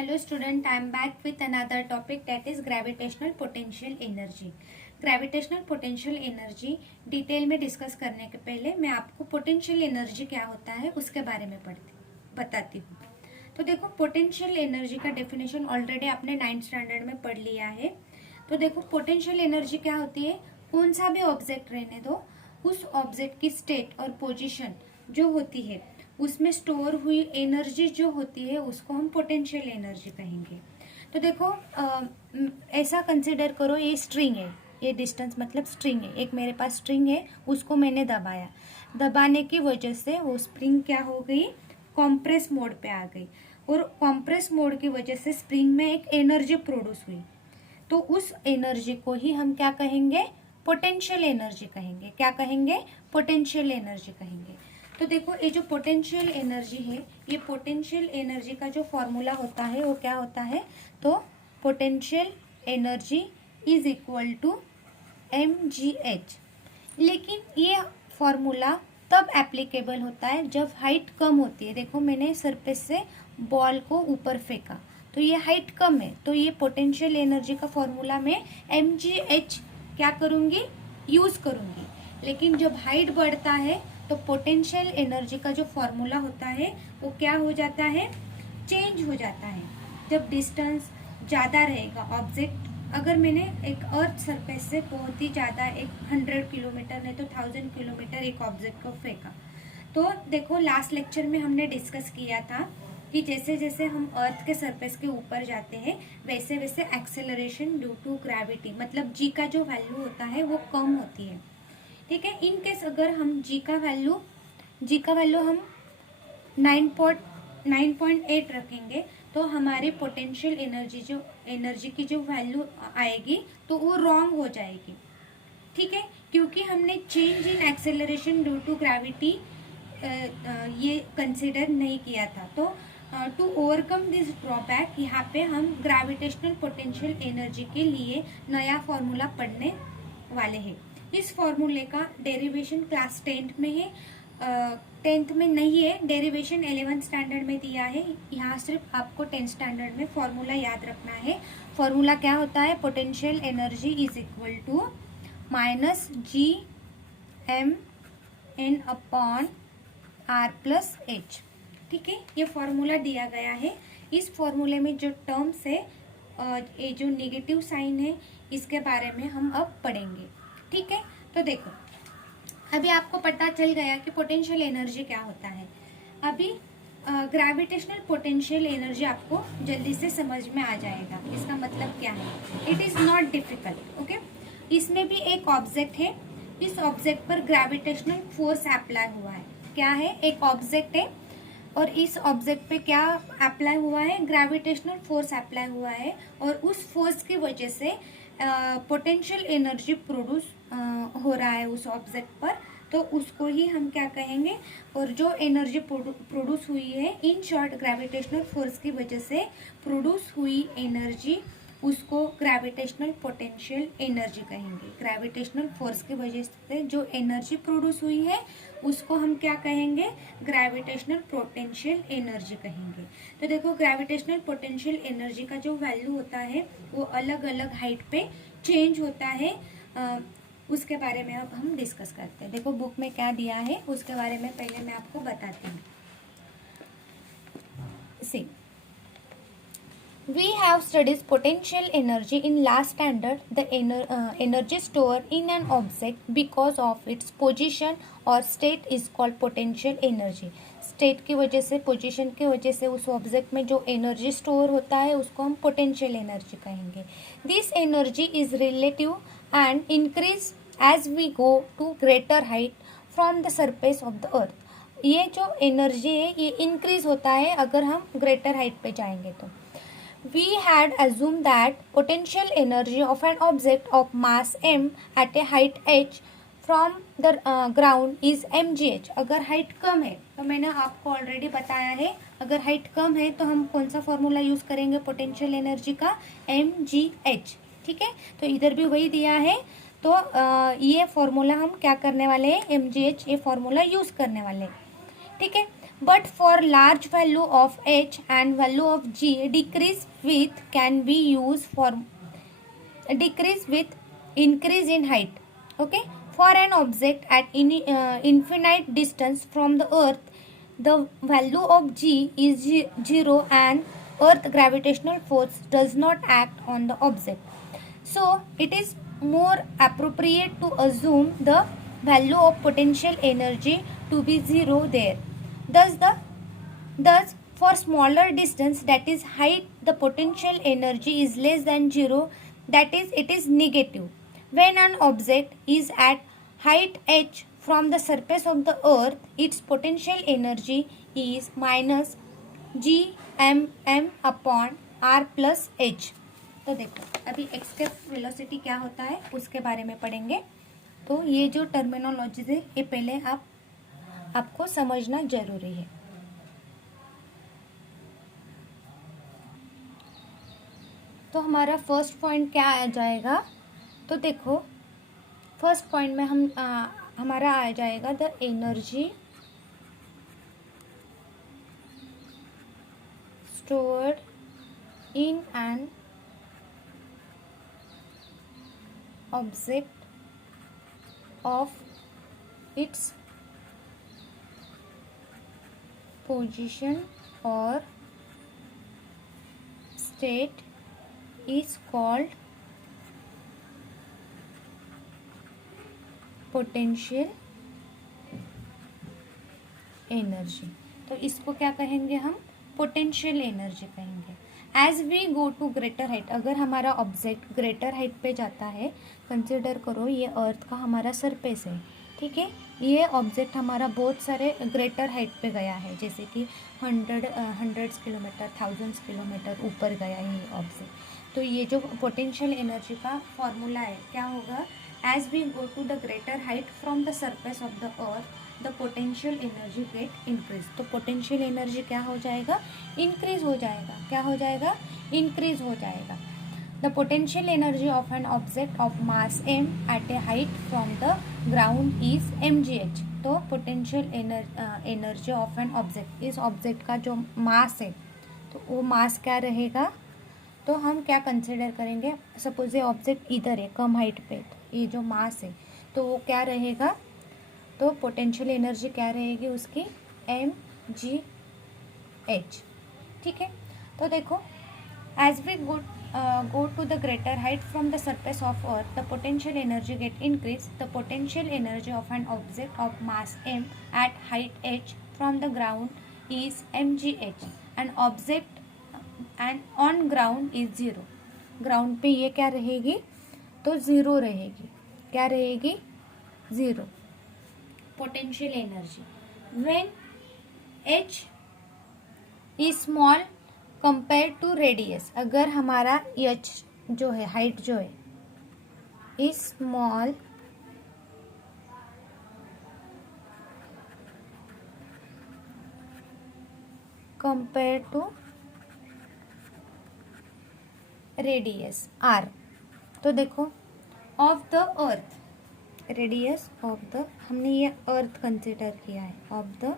Hello student, I am back with another topic that is gravitational potential energy. Gravitational potential energy detail में discuss करने के पहले मैं आपको पोटेंशियल एनर्जी क्या होता है उसके बारे में बताती हूँ। तो देखो, पोटेंशियल एनर्जी का डेफिनेशन ऑलरेडी आपने 9th स्टैंडर्ड में पढ़ लिया है। तो देखो, पोटेंशियल एनर्जी क्या होती है, कौन सा भी ऑब्जेक्ट रहने दो, उस ऑब्जेक्ट की स्टेट और पोजीशन जो होती है उसमें स्टोर हुई एनर्जी जो होती है उसको हम पोटेंशियल एनर्जी कहेंगे। तो देखो, ऐसा कंसिडर करो, ये स्ट्रिंग है, ये डिस्टेंस मतलब स्ट्रिंग है, एक मेरे पास स्ट्रिंग है, उसको मैंने दबाया, दबाने की वजह से वो स्प्रिंग क्या हो गई, कॉम्प्रेस मोड पे आ गई, और कॉम्प्रेस मोड की वजह से स्प्रिंग में एक एनर्जी प्रोड्यूस हुई। तो उस एनर्जी को ही हम क्या कहेंगे, पोटेंशियल एनर्जी कहेंगे। क्या कहेंगे, पोटेंशियल एनर्जी कहेंगे। तो देखो, ये जो पोटेंशियल एनर्जी है, ये पोटेंशियल एनर्जी का जो फॉर्मूला होता है वो क्या होता है, तो potential energy is equal to mgh। लेकिन ये फॉर्मूला तब एप्लीकेबल होता है जब हाइट कम होती है। देखो, मैंने सरफेस से बॉल को ऊपर फेंका तो ये हाइट कम है, तो ये पोटेंशियल एनर्जी का फॉर्मूला मैं mgh क्या करूंगी, यूज करूंगी। लेकिन जब हाइट बढ़ता है तो पोटेंशियल एनर्जी का जो फॉर्मूला होता है वो क्या हो जाता है, चेंज हो जाता है। जब डिस्टेंस ज़्यादा रहेगा, ऑब्जेक्ट अगर मैंने एक अर्थ सरफेस से बहुत ही ज़्यादा, एक 100 किलोमीटर नहीं तो 1000 किलोमीटर एक ऑब्जेक्ट को फेंका, तो देखो लास्ट लेक्चर में हमने डिस्कस किया था कि जैसे जैसे हम अर्थ के सरफेस के ऊपर जाते हैं वैसे वैसे एक्सेलरेशन ड्यू टू ग्रेविटी मतलब जी का जो वैल्यू होता है वो कम होती है। ठीक है, इन केस अगर हम जी का वैल्यू हम 9.8 रखेंगे तो हमारी पोटेंशियल एनर्जी की जो वैल्यू आएगी तो वो रॉन्ग हो जाएगी। ठीक है, क्योंकि हमने change in acceleration due to gravity ये कंसिडर नहीं किया था। तो टू ओवरकम दिस ड्रॉबैक यहाँ पे हम ग्रेविटेशनल पोटेंशियल एनर्जी के लिए नया फॉर्मूला पढ़ने वाले हैं। इस फॉर्मूले का डेरिवेशन क्लास 10th में है, 10th में नहीं है, डेरिवेशन 11th स्टैंडर्ड में दिया है। यहाँ सिर्फ आपको 10th स्टैंडर्ड में फॉर्मूला याद रखना है। फॉर्मूला क्या होता है, potential energy is equal to minus Gmn/r+h। ठीक है, ये फॉर्मूला दिया गया है। इस फॉर्मूले में जो टर्म्स है, ये जो नेगेटिव साइन है, इसके बारे में हम अब पढ़ेंगे। ठीक है, तो देखो, अभी आपको पता चल गया कि पोटेंशियल एनर्जी क्या होता है। अभी ग्रेविटेशनल पोटेंशियल एनर्जी आपको जल्दी से समझ में आ जाएगा, इसका मतलब क्या है। It is not difficult. Okay, इसमें भी एक ऑब्जेक्ट है, इस ऑब्जेक्ट पर ग्रेविटेशनल फोर्स अप्लाई हुआ है। क्या है, एक ऑब्जेक्ट है और इस ऑब्जेक्ट पे क्या अप्लाई हुआ है, ग्रेविटेशनल फोर्स अप्लाई हुआ है, और उस फोर्स की वजह से पोटेंशियल एनर्जी प्रोड्यूस हो रहा है उस ऑब्जेक्ट पर, तो उसको ही हम क्या कहेंगे। और जो एनर्जी प्रोड्यूस हुई है, इन शॉर्ट ग्रेविटेशनल फोर्स की वजह से प्रोड्यूस हुई एनर्जी, उसको ग्रेविटेशनल पोटेंशियल एनर्जी कहेंगे। ग्रेविटेशनल फोर्स की वजह से जो एनर्जी प्रोड्यूस हुई है उसको हम क्या कहेंगे, ग्रेविटेशनल पोटेंशियल एनर्जी कहेंगे। तो देखो, ग्रेविटेशनल पोटेंशियल एनर्जी का जो वैल्यू होता है वो अलग अलग हाइट पे चेंज होता है। उसके बारे में अब हम डिस्कस करते हैं। देखो, बुक में क्या दिया है उसके बारे में पहले मैं आपको बताती हूँ। सी, we have studied potential energy in last standard. The energy stored in an object because of its position or state is called potential energy. State की वजह से, पोजीशन की वजह से उस ऑब्जेक्ट में जो एनर्जी स्टोर होता है उसको हम पोटेंशियल एनर्जी कहेंगे। This energy is relative and increase as we go to greater height from the surface of the earth. ये जो एनर्जी है ये इंक्रीज होता है अगर हम ग्रेटर हाइट पे जाएंगे तो। We had assumed that potential energy of an object of mass m at a height h from the ground is mgh। अगर हाइट कम है तो मैंने आपको ऑलरेडी बताया है, अगर हाइट कम है तो हम कौन सा फॉर्मूला यूज करेंगे पोटेंशियल एनर्जी का, mgh। ठीक है, तो इधर भी वही दिया है। तो ये फॉर्मूला हम क्या करने वाले हैं, mgh, ये फॉर्मूला यूज करने वाले हैं। ठीक है, but for large value of h and value of g, decrease with can be used for decrease with increase in height. Okay, for an object at infinite distance from the earth, the value of g is 0 and earth gravitational force does not act on the object. So it is more appropriate to assume the value of potential energy to be 0 there. Thus for smaller distance, that is height, the potential energy is less than 0, that is it is negative. When an object is at height h from the surface of the earth, its potential energy is minus g m upon r plus h. तो देखो अभी escape velocity क्या होता है उसके बारे में पढ़ेंगे. तो ये जो टर्मिनोलॉजी है ये पहले आपको समझना जरूरी है. तो हमारा फर्स्ट पॉइंट क्या आ जाएगा. तो देखो फर्स्ट पॉइंट में हमारा आ जाएगा the energy stored in an object of its position or state is called potential energy. तो इसको क्या कहेंगे हम, पोटेंशियल एनर्जी कहेंगे. As we go to greater height, अगर हमारा ऑब्जेक्ट ग्रेटर हाइट पे जाता है, कंसिडर करो ये अर्थ का हमारा सरफेस है, ठीक है, ये ऑब्जेक्ट हमारा बहुत सारे ग्रेटर हाइट पे गया है, जैसे कि हंड्रेड्स किलोमीटर, थाउजेंड्स किलोमीटर ऊपर गया है ये ऑब्जेक्ट. तो ये जो पोटेंशियल एनर्जी का फॉर्मूला है क्या होगा, as we go to the greater height from the surface of the earth the potential energy get increase. तो पोटेंशियल एनर्जी क्या हो जाएगा, इंक्रीज हो जाएगा. क्या हो जाएगा, इंक्रीज हो जाएगा. The potential energy of an object of mass m at a height from the ground is mgh. तो potential energy of an object, इस ऑब्जेक्ट का जो मास है तो वो मास क्या रहेगा. तो हम क्या कंसिडर करेंगे, सपोज ये ऑब्जेक्ट इधर है कम हाइट पे, तो ये जो मास है तो वो क्या रहेगा, तो पोटेंशियल एनर्जी क्या रहेगी उसकी, mgh. ठीक है. तो देखो as we go to the greater height from the surface of earth, the potential energy get increased. The potential energy of an object of mass m at height h from the ground is mgh. An object and on ground is 0. Ground पे ये क्या रहेगी, तो 0 रहेगी. क्या रहेगी, 0. Potential energy when h is small compare to radius, अगर हमारा h जो है, हाइट जो है, is small compare to radius r. तो देखो of the earth, radius of the, हमने ये अर्थ कंसिडर किया है, ऑफ द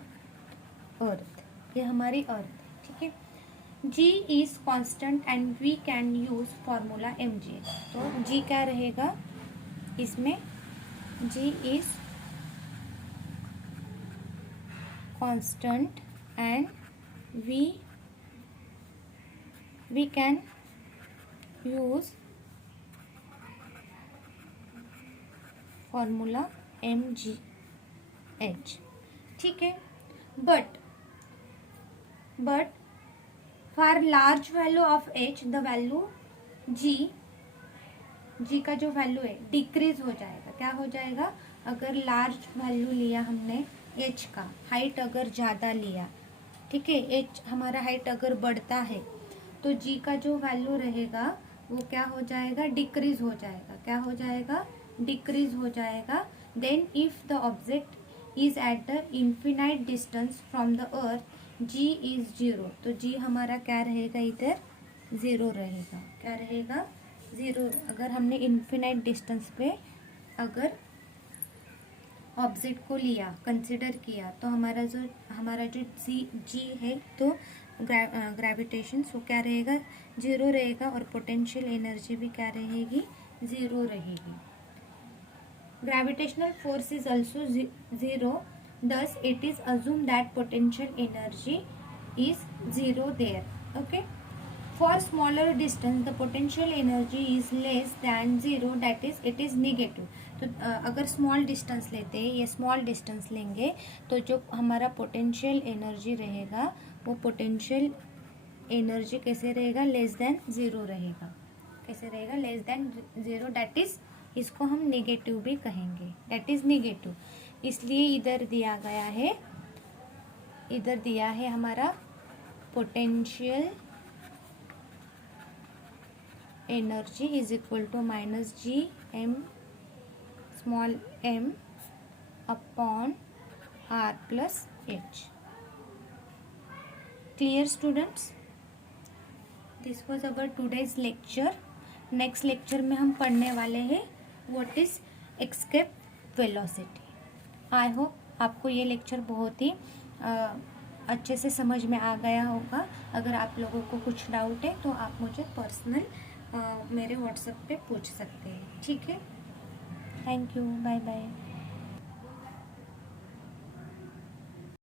अर्थ, ये हमारी अर्थ, ठीक है. g is constant and we can use formula mgh. तो g क्या रहेगा इसमें, g is constant and we can use formula mgh. ठीक है. But for large value of h the value g का जो वैल्यू है डिक्रीज हो जाएगा. क्या हो जाएगा, अगर लार्ज वैल्यू लिया हमने h का, हाइट अगर ज़्यादा लिया, ठीक है, h हमारा हाइट अगर बढ़ता है तो g का जो वैल्यू रहेगा वो क्या हो जाएगा, डिक्रीज हो जाएगा. क्या हो जाएगा, डिक्रीज हो जाएगा. Then if the object is at the infinite distance from the earth g is 0. तो g हमारा क्या रहेगा, इधर 0 रहेगा. क्या रहेगा, 0. अगर हमने इन्फिनाइट डिस्टेंस पे अगर ऑब्जेक्ट को लिया, कंसिडर किया, तो हमारा जो जी है तो ग्रेविटेशन वो क्या रहेगा, जीरो रहेगा, और पोटेंशियल एनर्जी भी क्या रहेगी, जीरो रहेगी. Gravitational force is also zero. Thus, it is assumed that potential energy is zero there. Okay. For smaller distance, the potential energy is less than zero. That is, it is negative. तो अगर small distance लेते हैं या small distance लेंगे तो जो हमारा potential energy रहेगा वो पोटेंशियल एनर्जी कैसे रहेगा, लेस देन ज़ीरो रहेगा. कैसे रहेगा, less than zero. That is, इसको हम नेगेटिव भी कहेंगे, डैट इज नेगेटिव. इसलिए इधर दिया है हमारा potential energy is equal to minus G M small M upon R plus H. Clear students? This was our today's lecture. Next lecture में हम पढ़ने वाले हैं what is escape velocity. I hope आपको ये लेक्चर बहुत ही अच्छे से समझ में आ गया होगा. अगर आप लोगों को कुछ डाउट है तो आप मुझे पर्सनल मेरे व्हाट्सएप पे पूछ सकते हैं. ठीक है. Thank you. Bye bye.